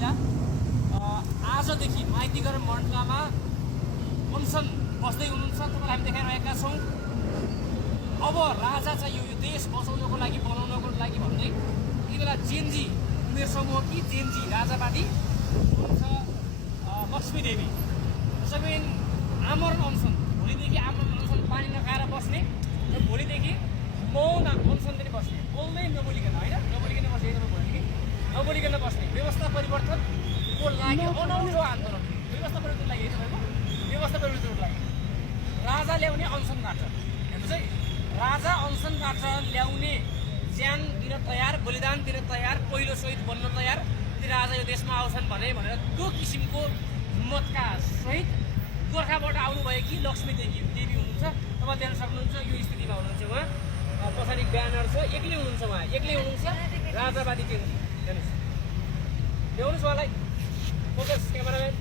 महिला आजदेखि माइतीघर मण्डलामा अनसन बस्दै हुनुहुन्छ। तपाईँलाई हामी देखाइरहेका छौँ। अब राजा चाहिँ यो देश बचाउनको लागि बनाउनको लागि भन्दै यति बेला जेनजी उमेर समूह कि जेनजी राजावादी हुनुहुन्छ लक्ष्मी देवी। त्यसैले आमरण अनसन भोलिदेखि आमरण अनसन पानी नखाएर बस्ने र भोलिदेखि मौन अनसन पनि बस्ने, बोल्दै नबोलिकन होइन, नबोलिकन बस्ने, भोलिदेखि नबोलिकन बस्ने व्यवस्था परिवर्तनको लागि अनौठो आन्दोलन, व्यवस्था परिवर्तनको लागि तपाईँको व्यवस्था परिवर्तनको लागि राजा ल्याउने अनसनबाट हेर्नुहोस् है, राजा अनसनबाट ल्याउने ज्यान दिन तयार, बलिदान दिन तयार, पहिलो शहीद बन्न तयार यदि राजा यो देशमा आउँछन् भनेर त्यो किसिमको हिम्मतका सहित गोर्खाबाट आउनुभएकी लक्ष्मी देवी हुनुहुन्छ। तपाईँ देख्न सक्नुहुन्छ यो स्थितिमा हुनुहुन्छ उहाँ। पछाडि ब्यानर छ, एक्लै हुनुहुन्छ उहाँ, एक्लै हुनुहुन्छ राजावादी केन्द्र। हेर्नुहोस्, ल्याउनुहोस् उहाँलाई, फोकस क्यामेराम्यान।